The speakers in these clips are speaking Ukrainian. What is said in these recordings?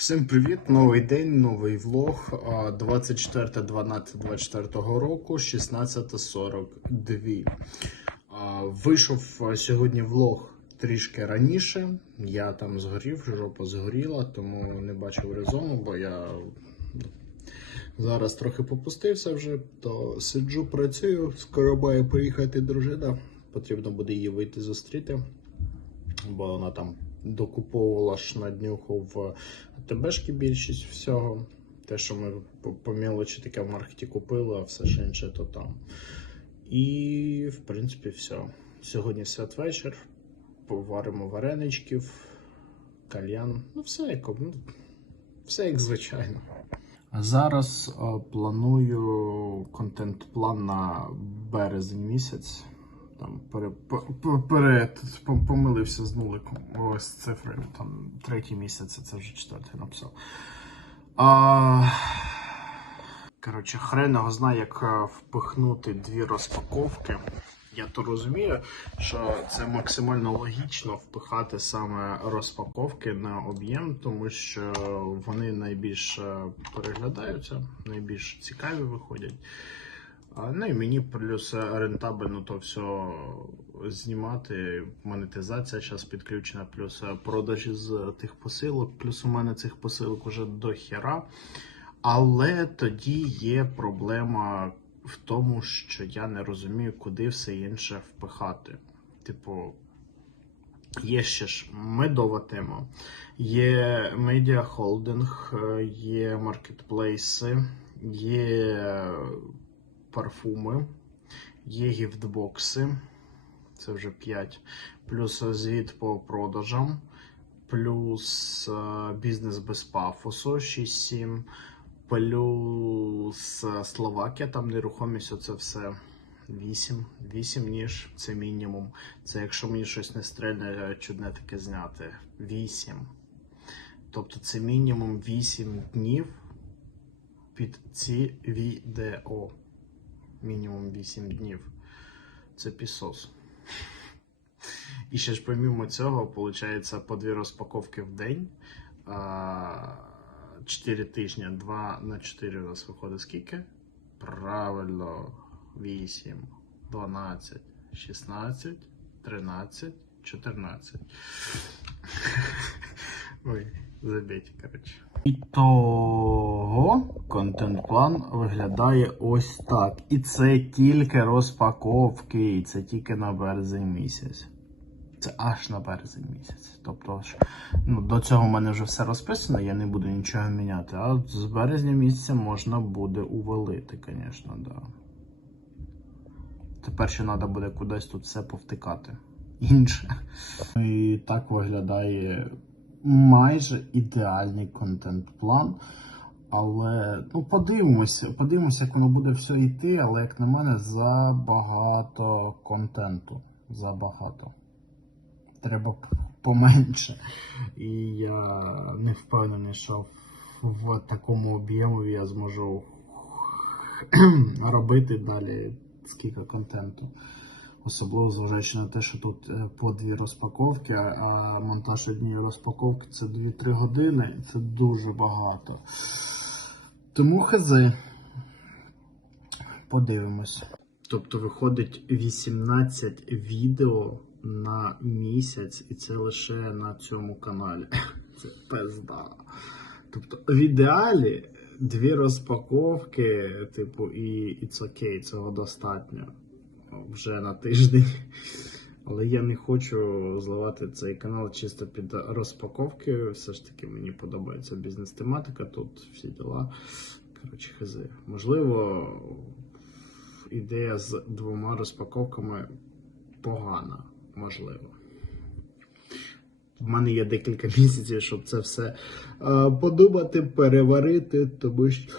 Всім привіт! Новий день, новий влог. 24.12.24 року, 16.42. Вийшов сьогодні влог трішки раніше. Я там згорів, жопа згоріла, тому не бачив резону, бо я зараз трохи попустився вже, то сиджу, працюю. Скоро має приїхати дружина. Потрібно буде її вийти зустріти, бо вона там докуповувала ж на днюху в ТБшки більшість всього. Те, що ми по, мілочі таке в маркеті купили, а все ж інше то там. І, в принципі, все. Сьогодні святвечір. Поваримо вареничків, кальян. Ну, все як, ну, все як звичайно. Зараз е, планую контент-план на березень місяць. Там помилився з нуликом. Ось цифри. Там третій місяць, це вже четвертий написав. А... Коротше, хрен його знає, як е, впихнути дві розпаковки. Я то розумію, що це максимально логічно впихати саме розпаковки на об'єм, тому що вони найбільш е, переглядаються, найбільш цікаві виходять. Ну і мені плюс рентабельно то все знімати. Монетизація зараз підключена, плюс продажі з тих посилок, плюс у мене цих посилок уже до хера. Але тоді є проблема в тому, що я не розумію, куди все інше впихати. Типу, є ще ж медова тема, є медіахолдинг, е, є маркетплейси, є парфуми, є гіфтбокси, це вже 5, плюс звіт по продажам, плюс е, бізнес без пафосу 6-7, плюс е, Словакія, там нерухомість, оце все. 8, 8 ніж, це мінімум. Це якщо мені щось не стрельне, чудне таке зняти. 8. Тобто це мінімум 8 днів під ці відео. Мінімум 8 днів. Це пісос. І ще ж помимо цього, виходить, по дві розпаковки в день. 4 тижні, 2 на 4 у нас виходить скільки? Правильно, 8, 12, 16, 13, 14. Ой, забейте, коротше. І того контент-план виглядає ось так. І це тільки розпаковки, і це тільки на березень місяць. Це аж на березень місяць. Тобто, ну, до цього в мене вже все розписано, я не буду нічого міняти. А з березня місяця можна буде увалити, звісно, да. Тепер ще треба буде кудись тут все повтикати. Інше. І так виглядає майже ідеальний контент-план. Але ну, подивимося, подивимося, як воно буде все йти, але як на мене, забагато контенту. Забагато. Треба поменше. І я не впевнений, що в, такому об'ємі я зможу робити далі скільки контенту. Особливо зважаючи на те, що тут е, по дві розпаковки, а- монтаж однієї розпаковки це 2-3 години, і це дуже багато. Тому хз. Подивимось. Тобто виходить 18 відео на місяць, і це лише на цьому каналі. Це пизда. Тобто, в ідеалі дві розпаковки, типу, і it's окей, цього достатньо вже на тиждень. Але я не хочу зливати цей канал чисто під розпаковки. Все ж таки мені подобається бізнес-тематика, тут всі діла. Коротше, хз. Можливо, ідея з двома розпаковками погана. Можливо. В мене є декілька місяців, щоб це все е, подумати, переварити, тому що.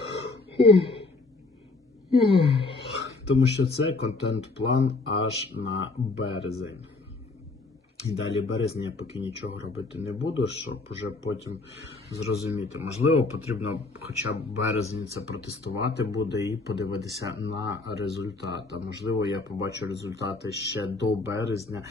Тому що це контент-план аж на березень. Далі березня я поки нічого робити не буду, щоб вже потім зрозуміти. Можливо, потрібно хоча б березень це протестувати буде і подивитися на результат. А можливо, я побачу результати ще до березня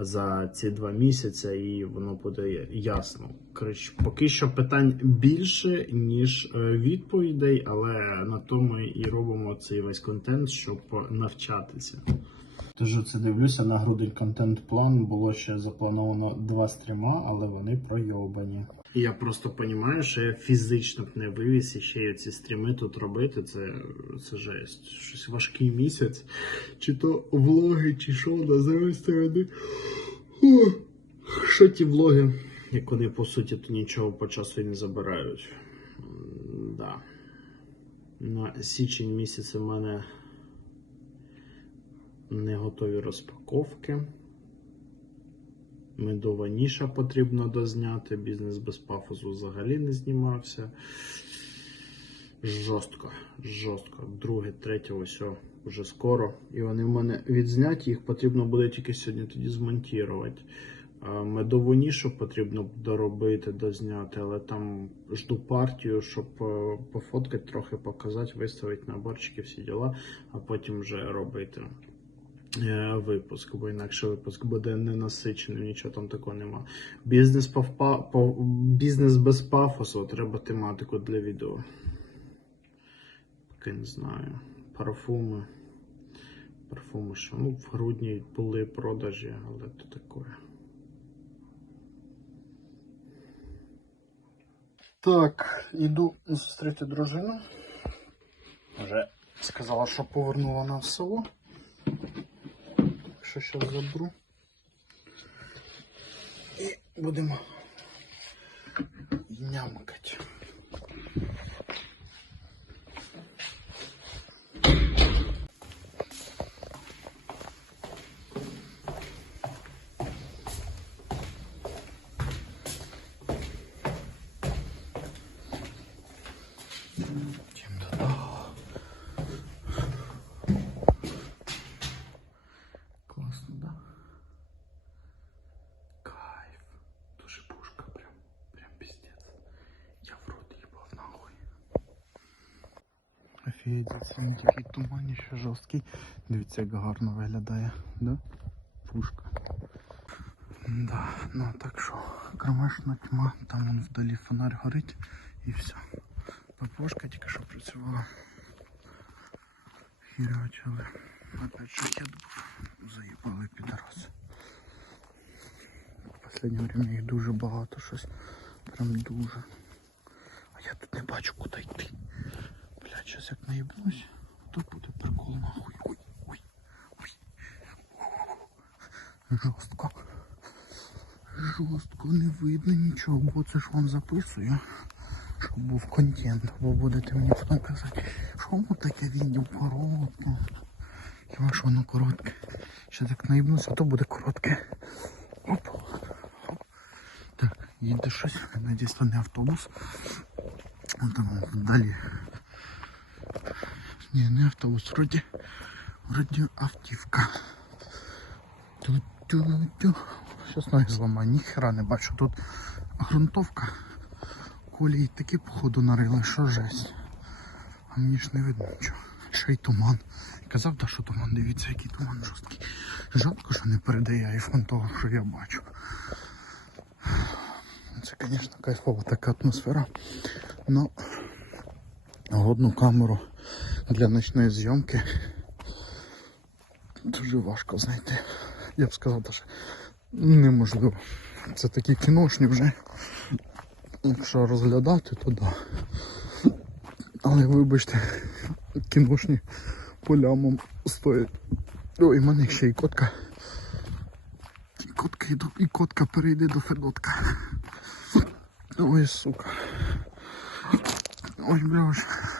за ці два місяці, і воно буде ясно. Коротше, поки що питань більше, ніж е, відповідей, але на то ми і робимо цей весь контент, щоб навчатися. Тож це дивлюся на грудень контент-план. Було ще заплановано два стріма, але вони пройобані. Я просто розумію, що я фізично б не вивіз і ще й ці стріми тут робити. Це, це жесть. Щось важкий місяць. Чи то влоги, чи що на з другої сторони. Що ті влоги, як вони по суті то нічого по часу не забирають. Да. На січень місяць у мене не готові розпаковки. Медова ніша потрібно дозняти. Бізнес без пафосу взагалі не знімався. Жорстко, жорстко. Друге, третє, ось вже скоро. І вони в мене відзняті, їх потрібно буде тільки сьогодні тоді змонтувати. Медову нішу потрібно доробити, дозняти, але там жду партію, щоб е, пофоткати, трохи показати, виставити наборчики, всі діла, а потім вже робити випуск, бо інакше випуск буде ненасиченим, нічого там такого нема. Бізнес, по, по, бізнес без пафосу, треба тематику для відео. Поки не знаю. Парфуми. Парфуми, що ну, в грудні були продажі, але то таке. Так, іду зустріти дружину. Вже сказала, що повернула на село. Що зараз заберу. І будемо нямкати. Темнота. Класно, да? Кайф. Дуже пушка, прям, прям пиздец. Я в рот їбав нахуй. Це він такий туман ще жорсткий. Дивіться, як гарно виглядає, да? Пушка. Да, ну так що, кромешна тьма, там вон вдалі фонарь горить і все. ППшка тільки що працювала. Хірячили. Опять жакет був. Заїбали підрос. В останнє время їх дуже багато щось. Прям дуже. А я тут не бачу куди йти. Зараз як наїбнусь, то буде прикол нахуй. Ой, ой, ой. Жорстко. Жорстко не видно нічого, бо це ж вам записую щоб був контент, бо будете мені потім казати, що воно таке відео коротке. Хіба що воно коротке. Ще так наїбнуся, то буде коротке. Оп. Оп. Так, їде щось, то автобус. Вон там далі. Ні, не автобус, вроді, вроді автівка. Ту-ту-ту. Щас ноги зламаю, ніхера не бачу. Тут грунтовка колії такі походу нарили, що жесть. А мені ж не видно нічого. Ще й туман. Казав, да, що туман, дивіться, який туман жорсткий. Жалко, що не передає айфон того, що я бачу. Це, звісно, кайфова така атмосфера. Ну, годну камеру для ночної зйомки дуже важко знайти. Я б сказав, що неможливо. Це такі кіношні вже. Якщо розглядати, то да. Але вибачте, кіношні по лямам стоять. Ой, в мене ще і котка. І котка, йду, і котка перейде до Федотка. Ой, сука. Ой, бля,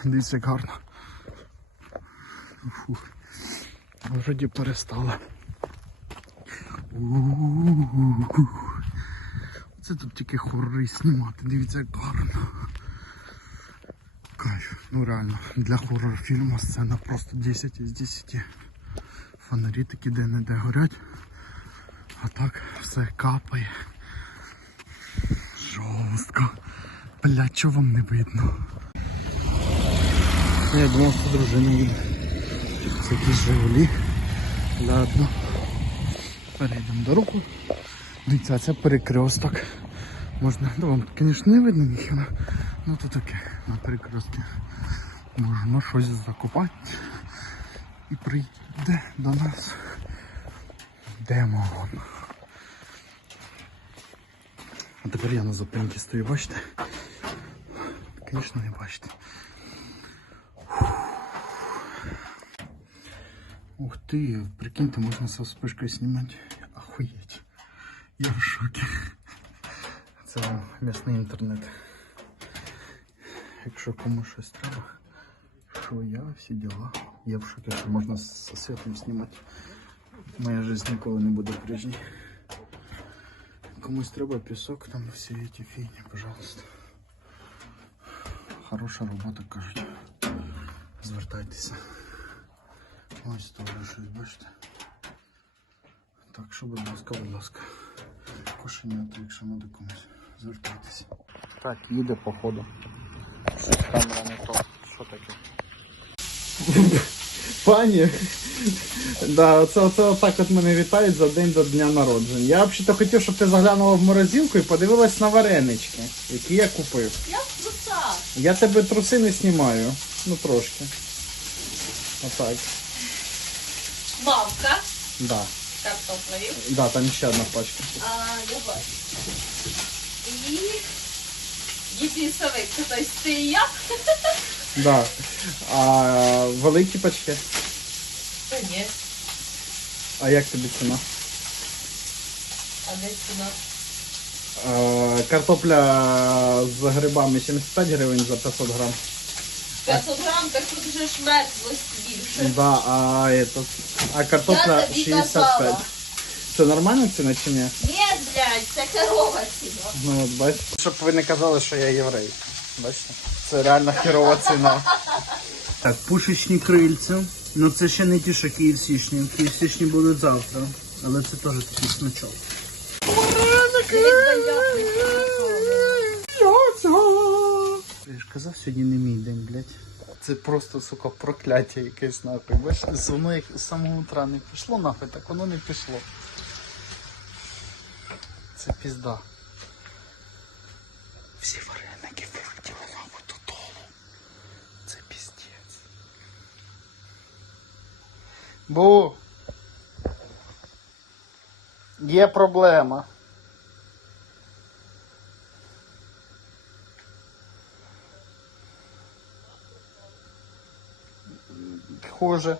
дивіться, гарно. Вроді перестала. Це тут тільки хорори знімати, дивіться як гарно. Кайф, ну реально, для хоррор фільму сцена просто 10 із 10. Фонарі такі де-не-де горять. А так все капає. Жорстко. Бля, чого вам не видно? Я думав, що дружина їде. Це якісь Жигулі. Ладно. Перейдемо дорогу. Дивіться, це перекресток. Можна, ну вам, звісно, не видно ніхера. Ну то таке, на перекрестку. Можна щось закупати. І прийде до нас демон. А тепер я на зупинці стою, бачите? Звісно, не бачите. Ух ти, прикиньте, можна со вспишкою знімати. Охуєть. Я в шокі. Це вам м'ясний інтернет. Якщо комусь щось треба, що я, всі діла. Я в шокі, що можна з світом знімати. Моя жизнь ніколи не буде прежній. Комусь треба пісок, там всі ці фігні, пожалуйста. Хороша робота, кажуть. Звертайтеся. Ось теж щось, бачите. Так що, будь ласка, будь ласка. Кошенята, якщо треба комусь. Звертайтеся. Так, їде походу. Щось камера не то. Що таке? Пані, да, це, це отак от мене вітають за день до дня народження. Я взагалі хотів, щоб ти заглянула в морозилку і подивилась на варенички, які я купив. Я в трусах. Я тебе труси не знімаю. Ну трошки. Отак. Мавка. Да. Картоплею. Да, там ще одна пачка. А, я бачу. І дітісовик. Тобто ти і я? Да. А великі пачки. Та ні. А як тобі ціна? А де ціна? Картопля з грибами 75 гривень за 500 грам. 500 грам, так тут вже ж мерзлость більше. Да, а, этот, а картопля тобі 65. казала. Це нормальна ціна чи ні? Ні, блядь, це корова ціна. Ну от бачите. Щоб ви не казали, що я єврей. Бачите? Це реально херова ціна. Так, пушечні крильця. Ну це ще не ті, що київсішні. Київсішні будуть завтра. Але це теж такий смачок. Я ж казав, сьогодні не мій день, блядь. Це просто, сука, прокляття якесь нахуй. Бачите, воно як з самого утра не пішло нахуй, так воно не пішло. Це пізда. Всі вареники вилетіли нахуй додолу. Це піздець. Бо є проблема. Хуже.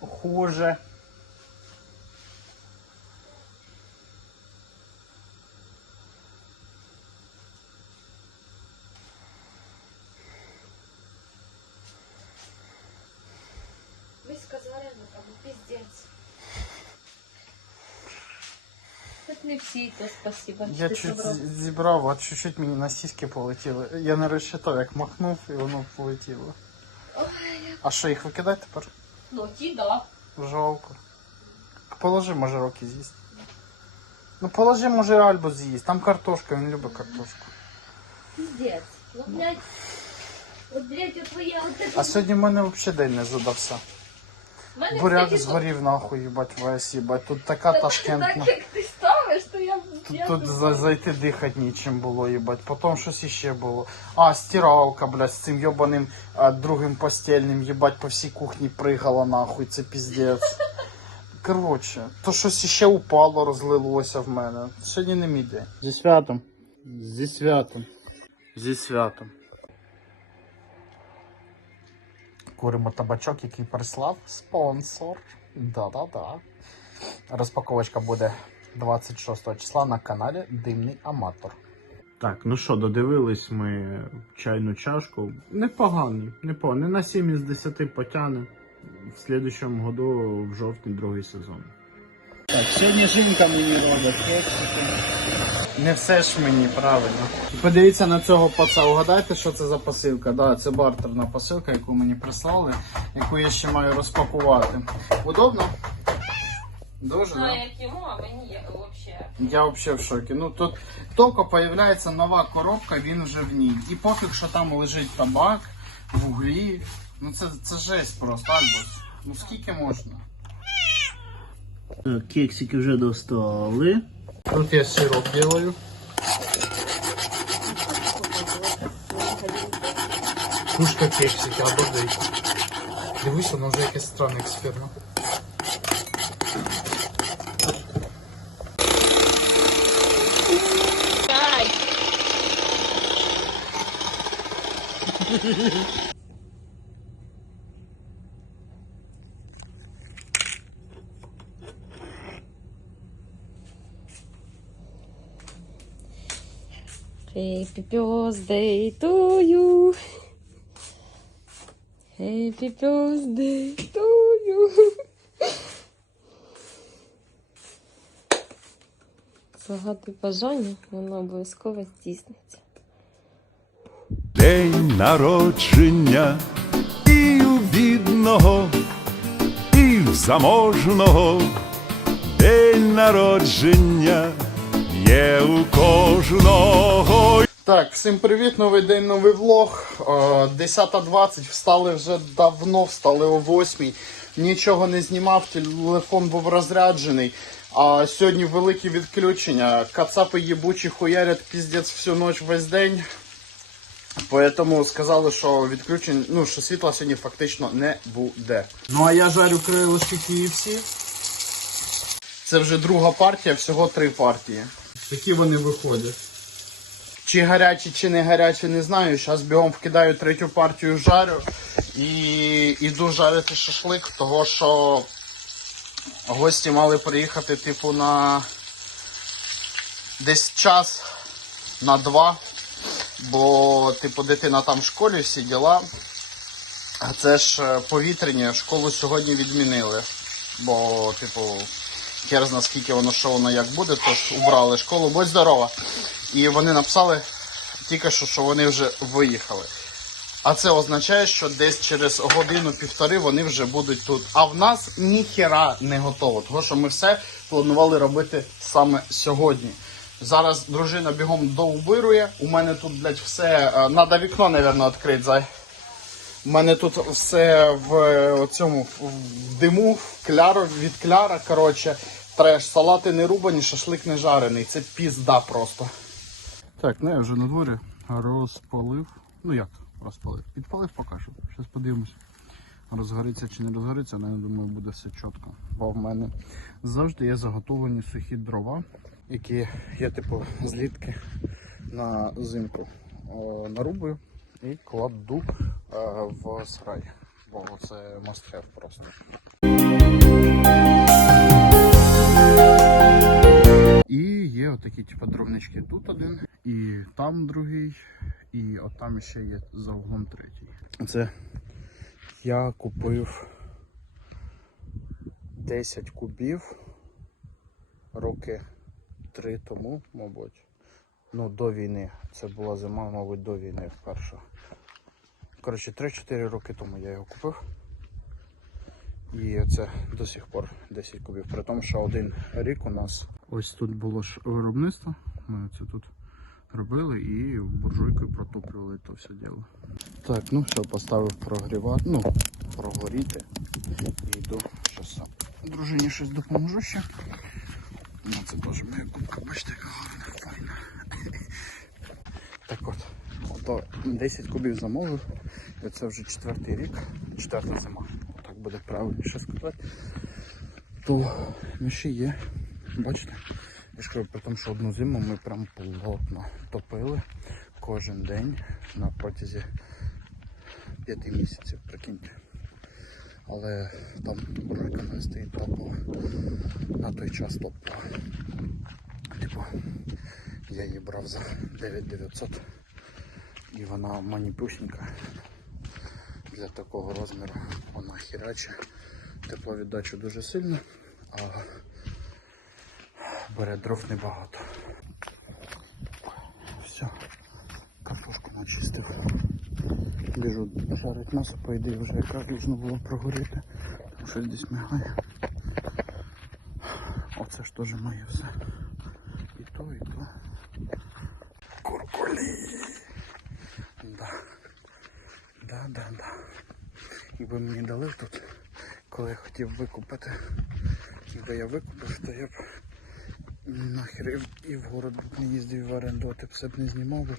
Хуже. Ви сказали, ну там піздець. Так не всі, то спасибо. Я Ти чуть добро. з- зібрав, а чуть-чуть мені на сіськи полетіли. Я не розчитав, як махнув і воно полетіло. А що, їх викидати тепер? Ну, ті, да. Жалко. Положи, може, роки з'їсть. Ну положи, може, Альбу з'їсть. Там картошка, він любить картошку. Піздець. Ну, блядь. От, блядь, от твоя от. А сьогодні в мене взагалі день не задався. В мене Буряк згорів нахуй, їбать, весь, їбать. Тут така Так, ташкентна. Так як ти ставиш, то я... Тут, я тут тут за, зайти дихати нічим було, їбать. Потім щось іще було. А, стиралка, блядь, з цим йобаним а, другим постільним, їбать, по всій кухні пригала нахуй, це піздець. Коротше, то щось іще упало, розлилося в мене. Сьогодні не мій день. Зі святом. Зі святом. Зі святом. Куримо табачок, який прислав спонсор. Да-да-да. Розпаковочка буде 26 числа на каналі Димний Аматор. Так, ну що, додивились ми чайну чашку. Непоганий, непоганий. Не на 7 із 10 потягне. В слідчому году в жовтні другий сезон. Так, сьогодні жінка мені робить. Не все ж мені, правильно. Подивіться на цього паца, угадайте, що це за посилка. Да, це бартерна посилка, яку мені прислали, яку я ще маю розпакувати. Удобно? Дуже, знаю, як йому, а мені. Я взагалі в шокі. Ну тут тільки появляється нова коробка, він вже в ній. І пофіг, що там лежить табак, вуглі. Ну це, це жесть просто, Альбус. Ну скільки можна? Так, кексики вже достали. Тут я сироп делаю. Пушка кексики, обалдеть. Дивись, воно вже якесь странне експеримент. Happy birthday to you. Happy birthday to you. Загадуй бажання, воно обов'язково здійсниться. Народження і у бідного, і в заможного. День народження є у кожного. Так, всім привіт, новий день, новий влог. Е, 10.20, встали вже давно, встали о 8. Нічого не знімав, телефон був розряджений. А сьогодні велике відключення. Кацапи єбучі хуярять піздець всю ніч весь день. Поэтому сказали, що відключень, ну, що світла сьогодні фактично не буде. Ну а я жарю крилишки KFC. Це вже друга партія, всього три партії. Такі вони виходять. Чи гарячі, чи не гарячі, не знаю. Зараз бігом вкидаю третю партію жарю і іду жарити шашлик, того що гості мали приїхати, типу, на десь час на два. Бо, типу, дитина там в школі, всі діла. А це ж е, повітряні, школу сьогодні відмінили. Бо, типу, хер зна скільки воно що воно як буде, тож убрали школу, будь здорова. І вони написали тільки що, що вони вже виїхали. А це означає, що десь через годину-півтори вони вже будуть тут. А в нас ніхера не готово, тому що ми все планували робити саме сьогодні. Зараз дружина бігом доубирує. У мене тут, блядь, все. е, Надо вікно, напевно, відкрити, зай. У мене тут все в е, цьому в диму, в кляро, від кляра, коротше, треш. Салати не рубані, шашлик не жарений. Це пізда просто. Так, ну я вже на дворі розпалив. Ну як розпалив? Підпалив покажу. Зараз подивимось. Розгориться чи не розгориться, але я думаю, буде все чітко. Бо в мене завжди є заготовлені сухі дрова, які я типу злітки на зимку нарубую і кладу е, в сарай. Бо це must have просто. І є отакі типу, дровнички. Тут один, і там другий, і от там ще є за углом третій. Це я купив 10 кубів роки три тому, мабуть. Ну, до війни. Це була зима, мабуть, до війни вперше. Коротше, 3-4 роки тому я його купив. І це до сих пор 10 кубів. При тому, що один рік у нас ось тут було ж виробництво. Ми це тут робили і буржуйкою протоплювали то все діло. Так, ну все, поставив прогрівати, ну, прогоріти. І йду щось сам. Дружині щось допоможу ще. Ну, це теж моя кубка, бачите, яка гарна, файна. Так от, ото 10 кубів замовив. І це вже четвертий рік, четверта зима. Так буде правильніше сказати. То ще є. Бачите? Я ж кажу, при тому, що одну зиму ми прям плотно топили кожен день на протязі п'яти місяців, прикиньте. Але там буржуйка не стоїть топова. На той час топова. Типу, я її брав за 9900 і вона маніпюшненька для такого розміру. Вона хіряче. Тепловіддачу дуже сильно, а бере дров небагато. Все, картошку начистив. Біжу жарить м'ясо, по ідеї вже якраз можна було прогоріти. Там щось десь мигає. Це ж теж моє все. І то, і то. Куркулі. Да. Да, да, да. Якби мені дали тут, коли я хотів викупити, якби я викупив, то я б нахер і в- город б не їздив в оренду, ти б все б не знімав би.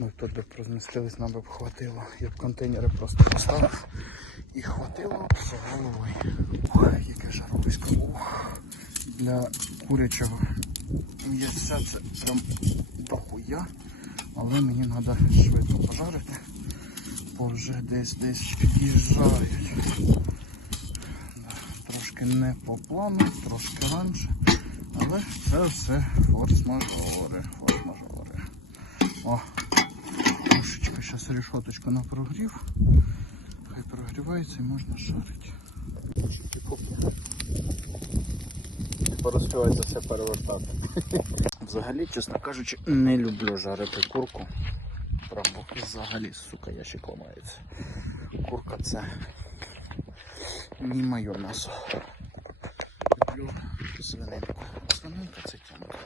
Ми б тут би б розмістились, нам би б хватило. Я б контейнери просто поставив і хватило б з головою. Ой, яке жаровисько. Для курячого м'ясця це прям дохуя. Але мені треба швидко пожарити, бо вже десь десь під'їжджають. Трошки не по плану, трошки раніше. Але це все форс-мажори, форс-мажори. О, трошечки зараз решеточку на прогрів. Хай прогрівається і можна шарити. Порозпівається все перевертати. Взагалі, чесно кажучи, не люблю жарити курку. Прям бо взагалі, сука, ящик ламається. Курка це не моє м'ясо. Люблю свининку. Свининка це тянка.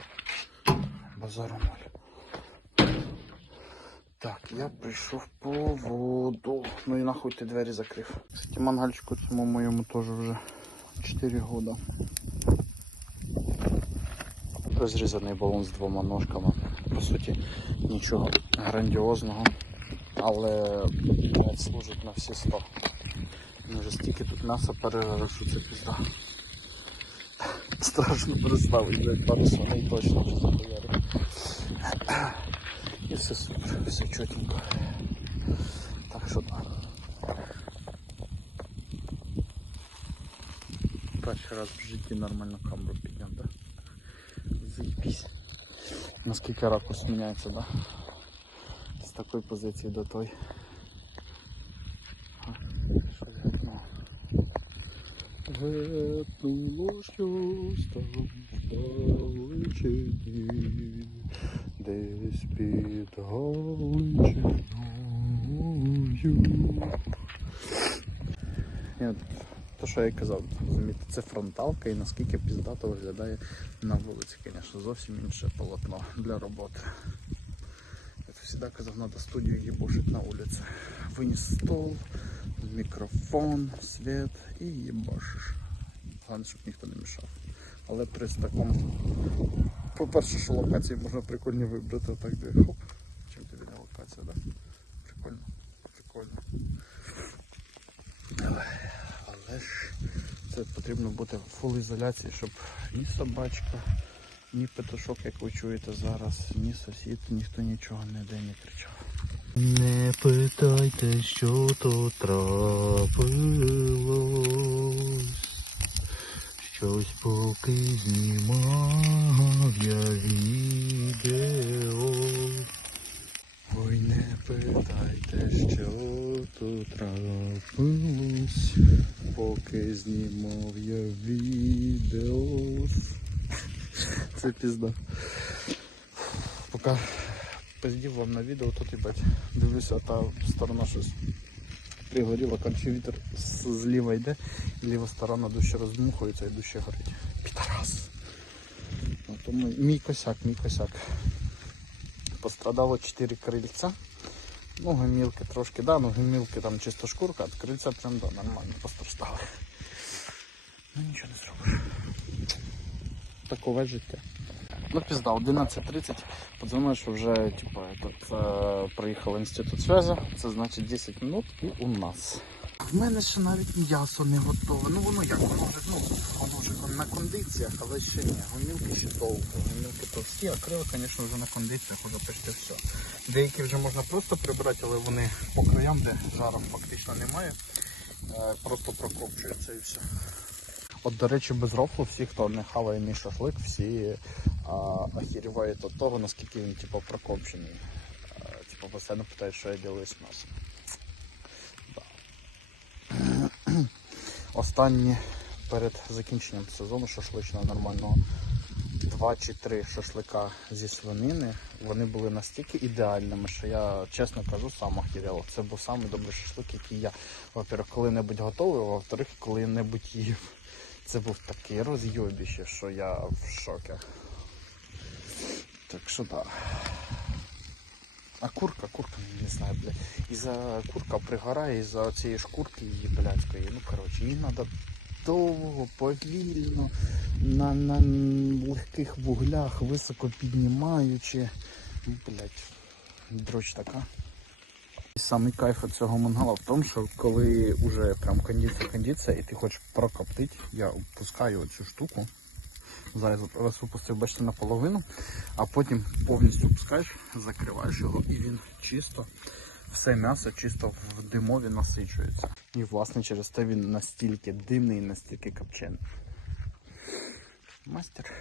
Базару ноль. Так, я прийшов по воду. Ну і нахуй ти двері закрив. Кстати, мангальчику цьому моєму теж вже 4 года. Розрізаний балон з двома ножками. По суті, нічого грандіозного, але служить на всі 100. Він вже стільки тут м'яса пережарив, що це пізда. Страшно представити, блядь, пару свиней точно вже захуярив. І все супер, все чотенько. Так що так. Перший раз в житті нормально камеру підняв, да? Заебись. Наскільки ракурс міняється, да? З такої позиції до той. Гепнуло щось там вдалечині, десь під Галичиною. То, що я казав, розумієте, це фронталка і наскільки піздато виглядає на вулиці, звісно, зовсім інше полотно для роботи. Я завжди казав, треба студію їбошить на вулиці. Виніс стол, мікрофон, світ і їбашиш. Головне, щоб ніхто не мішав. Але при такому, по-перше, що локації можна прикольні вибрати, так де хоп. Чим тобі не локація, так? Да? Прикольно, прикольно. Але ж це потрібно бути в фул ізоляції, щоб ні собачка, ні петушок, як ви чуєте зараз, ні сусід, ніхто нічого ніде не кричав. Не питайте, що то трапилось. Щось поки знімав я відео. Ой, не питайте, що тут трапилось, поки знімав я відео. Це пізда. Поки пиздів вам на відео, тут їбать. Дивлюся, та сторона щось пригоріла, короче, вітер зліва йде, і ліва сторона дужче роздмухується і дужче горить. Підарас. Ну, мій, мій косяк, мій косяк. Пострадало 4 крильця. Ну, гомілки трошки, да, ну гомілки там чисто шкурка, а крильця прям да, нормально постраждали. Ну нічого не зробиш. Такове життя. Ну пізда, 11.30. Подумаю, що вже типу, тут, е, приїхав інститут зв'язку. Це значить 10 минут і у нас. В мене ще навіть м'ясо не готове. Ну воно як, воно вже ну, воно вже на кондиціях, але ще ні. Гомілки ще довго. Гомілки товсті, а крила, звісно, вже на кондиціях, вже почти все. Деякі вже можна просто прибрати, але вони по краям, де жару фактично немає. е, Просто прокопчуються і все. От, до речі, без рофлу всі, хто не хаває мій шашлик, всі а, охерівають від того, наскільки він типу, прокопчений. Типу, постійно питають, що я делаю з м'ясом. Да. Останні перед закінченням сезону шашличного нормального два чи три шашлика зі свинини. Вони були настільки ідеальними, що я чесно кажу, сам охеряв. Це був самий добрий шашлик, який я, во-первых, коли-небудь готовив, а во-вторых, коли-небудь їв. Це був такий розйобіще, що я в шокі. Так що так. А курка, курка, не знаю, бля. І за курка пригорає із-за цієї шкурки її блядської. Ну, коротше, їй треба довго, повільно, на, на легких вуглях, високо піднімаючи. Ну, Блять, дроч така. І самий кайф цього мангала в тому, що коли вже прям кондиція кондиція і ти хочеш прокоптити, я опускаю оцю штуку. Зараз от раз опустив, бачите, наполовину, а потім повністю опускаєш, закриваєш його і він чисто, все м'ясо чисто в димові насичується. І власне через те він настільки димний і настільки копчений. Мастер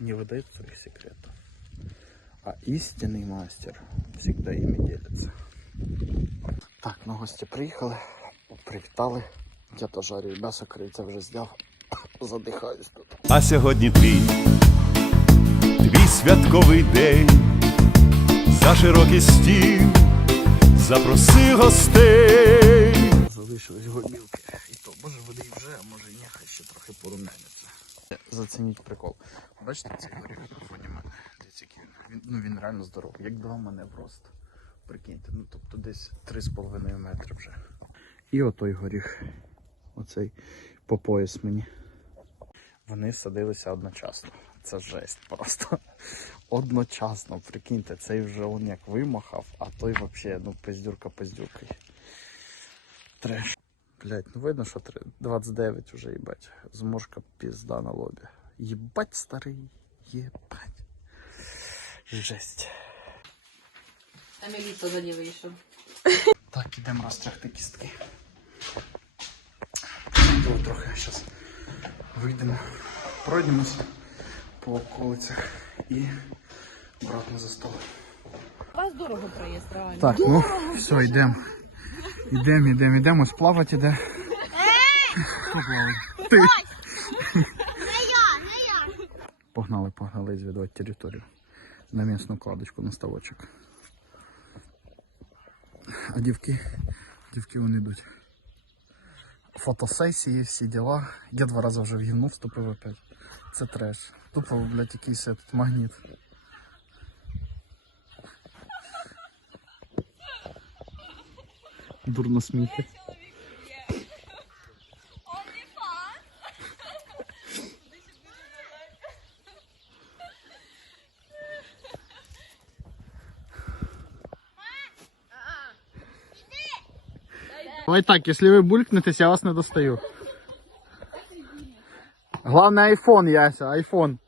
не видає своїх секретів. А істинний мастер завжди ими ділиться. Так, ну гості приїхали, привітали. Я то жарю м'ясо, крильця вже зняв. Задихаюсь тут. А сьогодні твій, твій святковий день, за широкий стіл запроси гостей. Залишились гомілки. І то, може вони і вже, а може і ні, ще трохи порумяняться. Зацініть прикол. Бачите, цей горіх фоні мене. Дивіться, який він. Він, ну він реально здоровий. Як два мене просто. Прикиньте, ну тобто десь 3,5 метри вже. І отой горіх. Оцей по пояс мені. Вони садилися одночасно. Це жесть просто. Одночасно, прикиньте, цей вже он як вимахав, а той взагалі, ну, пиздюрка пиздюркою. Треш. Блять, ну видно, що 29 вже, їбать. Зморшка пізда на лобі. Єбать старий. Єбать. Жесть. А Меліто за не вийшов. Так, ідемо розтряхти кістки. Трохи зараз вийдемо, пройдемося по околицях і обратно за стол. У вас дорого проїзд, реально. Так, ну все, йдемо. Йдемо, йдемо, йдемо, сплавати іде. Поплавати. Ти. Погнали, погнали звідувати територію. На місну кладочку на ставочок. А дівки, дівки вони йдуть. Фотосесії, всі діла. Я два рази вже в гімну вступив опять. Це треш. Тупо, блядь, якийсь этот магніт. Дурно сміхи. Давай так, если вы булькнетесь, я вас не достаю. Главное айфон, Яся, айфон.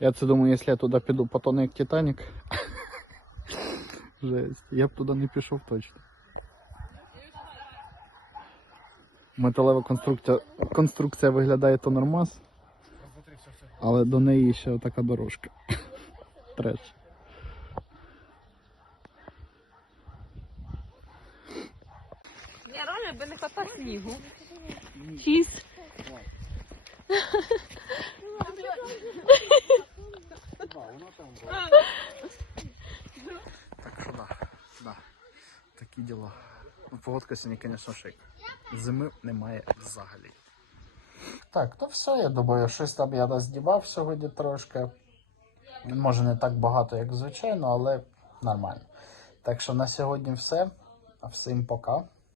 Я це думаю, якщо я туди піду потону як Титанік. Жесть. Я б туди не пішов точно. Металева конструкція, конструкція виглядає то нормас. Але до неї ще така дорожка. Треш. Я реально би не хватає снігу. Чіз. Так що да, да. Такі діла. Сьогодні, звісно, шик. Зими немає взагалі. Так, то все, я думаю, щось там я наздівав сьогодні трошки. Може не так багато, як звичайно, але нормально. Так що на сьогодні все. Всім пока.